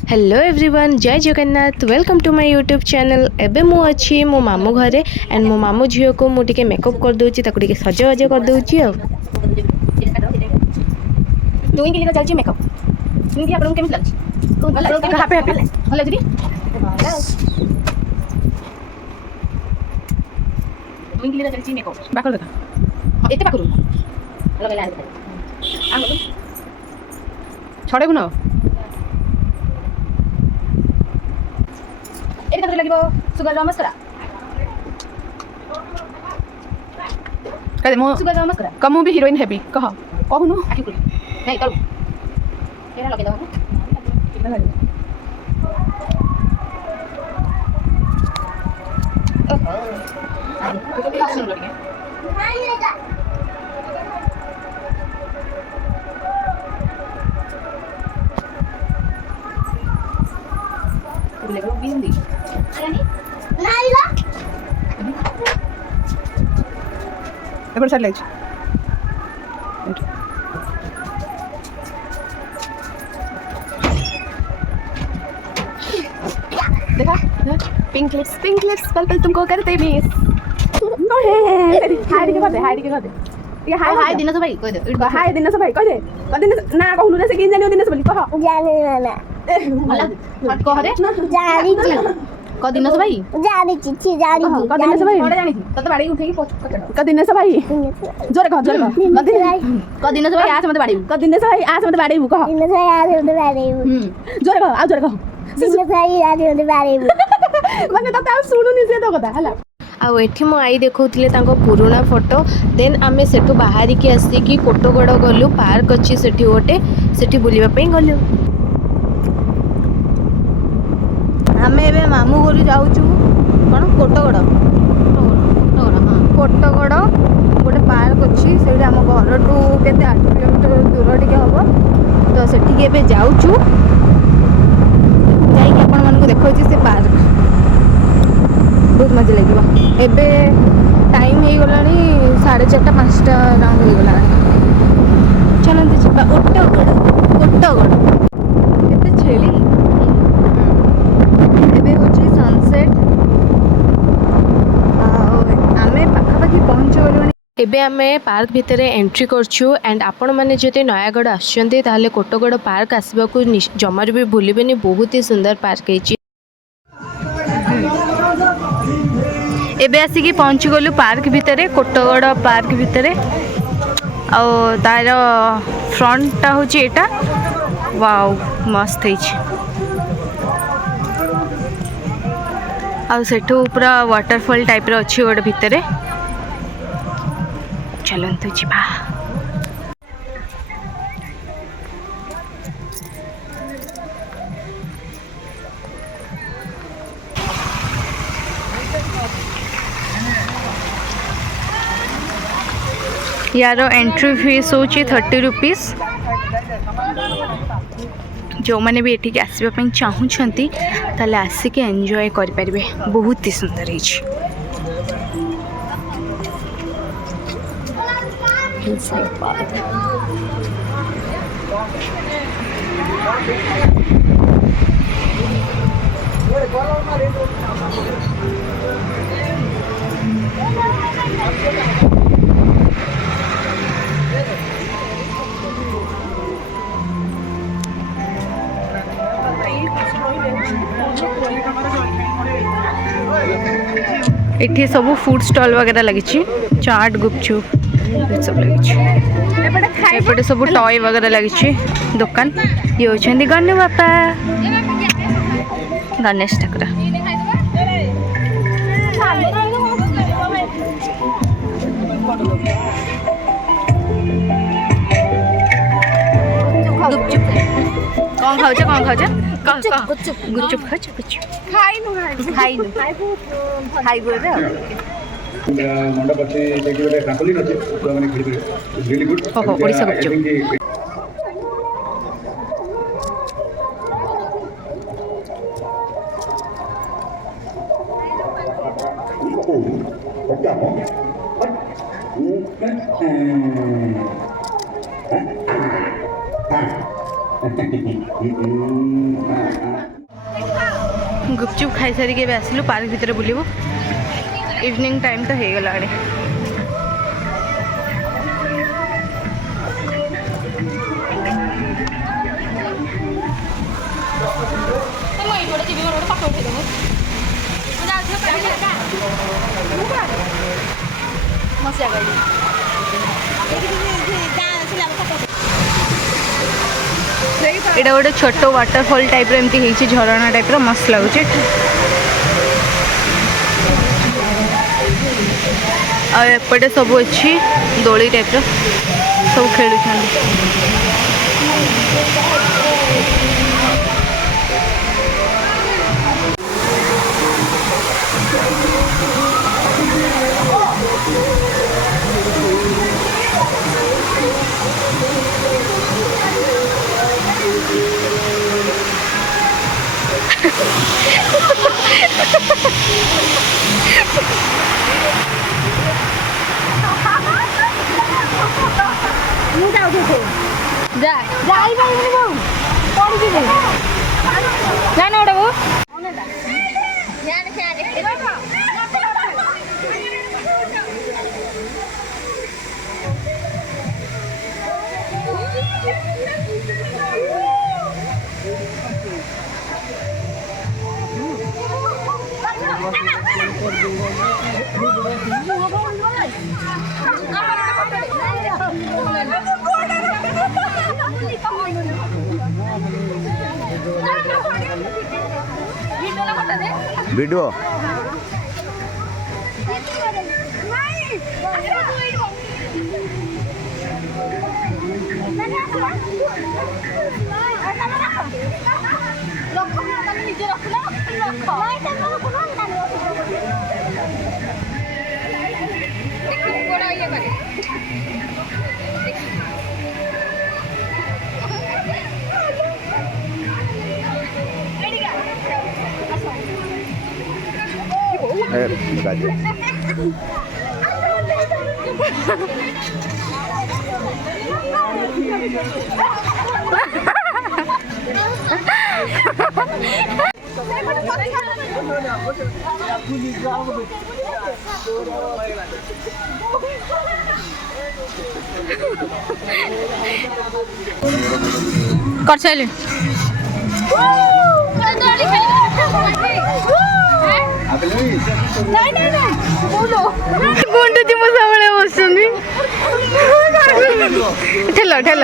Hello everyone, Jai Jagannath. Welcome to my YouTube channel. एबे मु अच्छी मो मामू घरे एंड मो मामू झील को मुझे मेकअप कर दूची, ताको सजवाज कर दूची। दुई के लिए चलची मेकअप दुई आपन केम लागछ को कहां पे हैप्पी भलो जी दुई के लिए चलची मेकअप बाकर देखा एते बाकर लगला आ छड़े गुना एटा कतरे লাগিব सुगर रमस करा कदे मो सुगर रमस करा कमु भी हीरोइन हेबी कह कहनु आखि कुल नहीं करू केना लगे दो कितना लगे ओहो आगे तो क्या सुन लगे लेगो बिंदी नाइला एपर साइड लाइट देखा पिंक लिप्स पल पल तुमको करते मिस हाय दिखे कर दे ये हाय दिनस भाई कह दे हाय दिनस भाई कह दे ना कहनु रे से किन जानियो दिनस बोली कह जाने ना हट कह रे जानी छी क दिनस भाई जानी छी क दिनस भाई थोड़ा जानी छी तते बाड़ी उठे की क दिनस भाई जोरे कह क दिनस भाई आज मते बाड़ी क दिनस भाई आज मते बाड़ी कह दिनस भाई आज मते बाड़ी जोरे कह आ जोरे कह दिनस भाई आज मते बाड़ी माने तते आ सुनुनी से तो कथा हला आउ एठी मो आई देखौथिले तांको पुराना फोटो। देन आमे सेठू बाहरी के आसी की कोटगड़ गलु पार्क अछि सेठी ओटे सेठी बुलिबा पई गलु। आमे एबे मामू घरु जाउछु कोन कोटगड़ कोटगड़ गोटे पार्क अछि सेठी हम घर टू केते 8 किलोमीटर दूर टिके हबो तो सेठी के एबे जाउछु जाई के अपन मन को देखौछि से पार्क बहुत मजा लगे। एबे टाइम हो गला 4:30 5 राउंड हो गला चलते जा कोटगड़ केते छेली एबे होची सनसेट आमे पाखापाखी पहुंच गलुनी। एबे आमे पार्क भितर एंट्री करछु एंड आपण माने जते नयागढ़ आछंती ताले कोटगड़ पार्क आसीबा को जमार भी भूलिबेनी। बहुत ही सुंदर पार्क है। एबे आसिकी पहुँची गलु पार्क भितर कोटगड़ पार्क भितर आ तार फ्रंटा हूँ एटा वाओ मस्त है सेठू पूरा वाटरफॉल टाइप रो अच्छी गोटे भितर चलतु जा। यार एंट्री फीस हूँ 30 रुपीज। जो मैंने भी ये आसवाई चाहूँगी ताले आसिक एंजॉय करें। बहुत ही सुंदर है। इठी सब फूड स्टॉल वगैरह लगी चाट गुपचुप सब लगी एपटे सब टॉय वगैरह लगी दुकान। ये होचंदी गन्नू बापा गणेश ठाकुर गुपचुप कौन खाऊछ गुपचुप खाइबो रे मंडप अछि देखि बेले ट्रैम्पोलिन अछि तो माने खेली इट्स रियली गुड ओडिसा गुपचुप गुपचुप खाई सारिक आसलु पार्क भितर बुलबू इवनिंग टाइम तो हो गला आड़े एटा गोटे छोट वाटरफॉल टाइप एमती झरणा टाइप मस्त लगुच एपटे सब अच्छी दोली टाइप सब खेलुं वीडियो कर चले गुंडू ती मो सब बसुंगी ठेल ठेल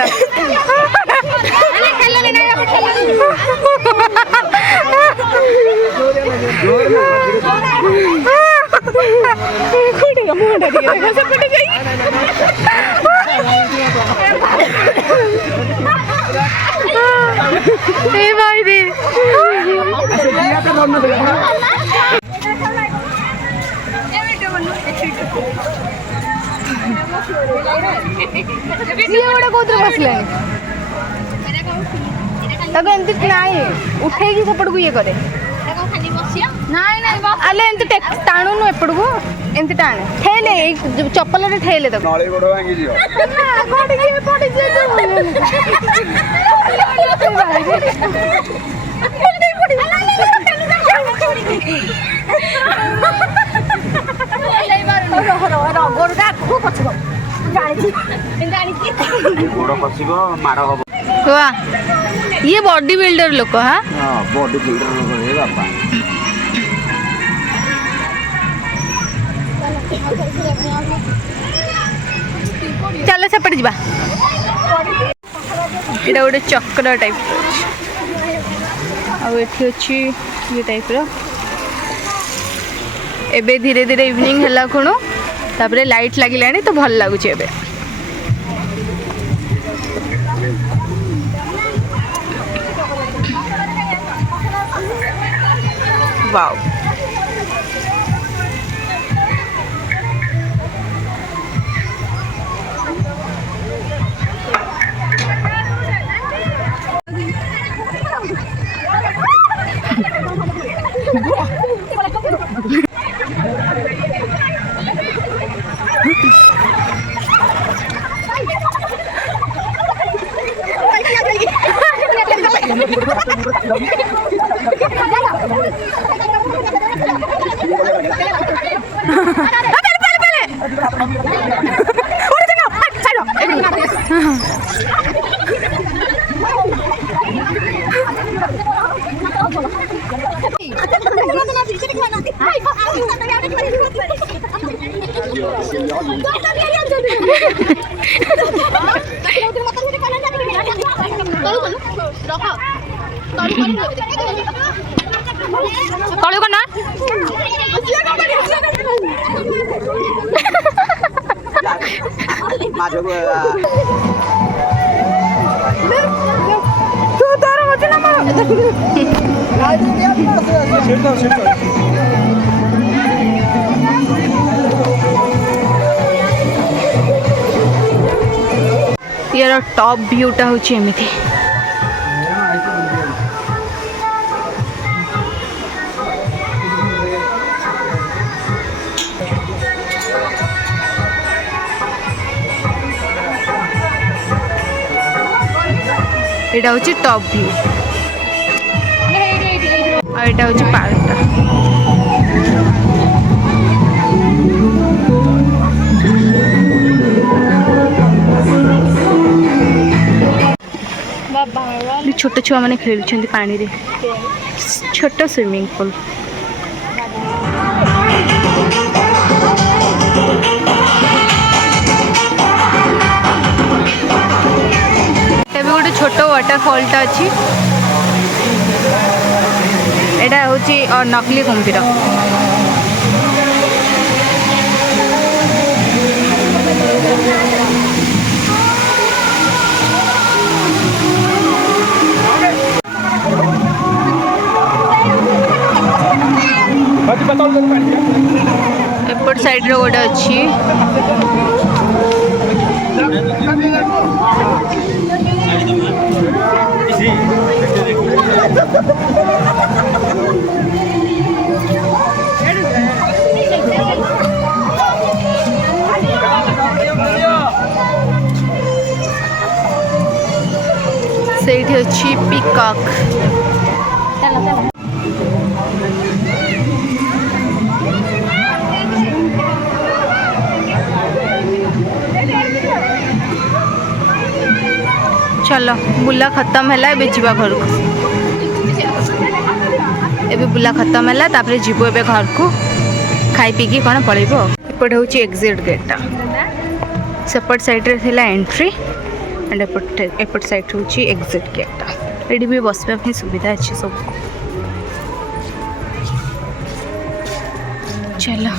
भाई दे एमती उठे सेपट को ये करे टाणुनु एपट को एमती टाणे ठेले चप्पल ठेले ये बॉडी बिल्डर लोक हाँ बॉडी बिल्डर लोक बापा चल सेपटे जा एटा गोटे चक्र टाइप अच्छी ये टाइप एबे धीरे धीरे इवनिंग है खुण तापरे लाइट लगिलानी तो भल लगुच एबे वाओ तलू कना तू तार मत ना यार टॉप व्यूटा हूँ एमती এটা হচ্ছে টপ ভিউ আর এটা হচ্ছে পার্কটা। ছোট ছুয়া মানে খেলুଛନ୍ତି ପାଣିରେ ଛୋଟ ସୁଇମିଂ ପୁଲ୍। ଏବେ ଗୋଟେ ଛୋଟ ୱାଟରଫଲଟା ଅଛି। ଏଇଟା ହେଉଛି ନକଲି କୁମ୍ଭୀର। एपट साइड रो गोटे अच्छी ସେଇଠି ଅଛି ପିକକ୍। चलो बुला खत्म है ए जा घर को ए बुला खत्म है तापर जीव ए घर को खाई पीकी कौन पलैब। एपटे हूँ एग्जिट गेटा सेपट साइड रे थिला एंट्री एंड एपट साइड हूँ एग्जिट गेटा। ये भी बसवा सुविधा अच्छे सब। चलो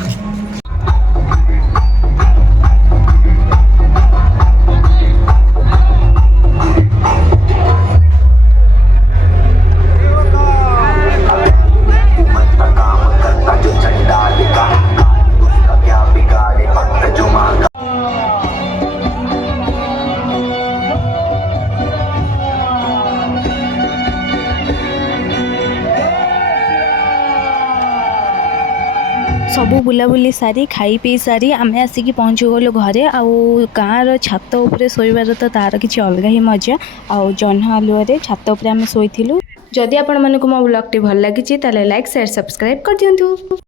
सबू बुलाबुली सारी खाई पी सारी आमे आसिक पहुँची गलु घरे। आउ गाँव छात उपरे शोइबार तो तार किसी अलग ही मजा। आउ जह्न आलुआ छात उपरे आमे शोइथिलु। जदि आपण मानकु मो ब्लॉग टी भल लागिछि ताले लाइक शेयर सब्सक्राइब कर दियंतु।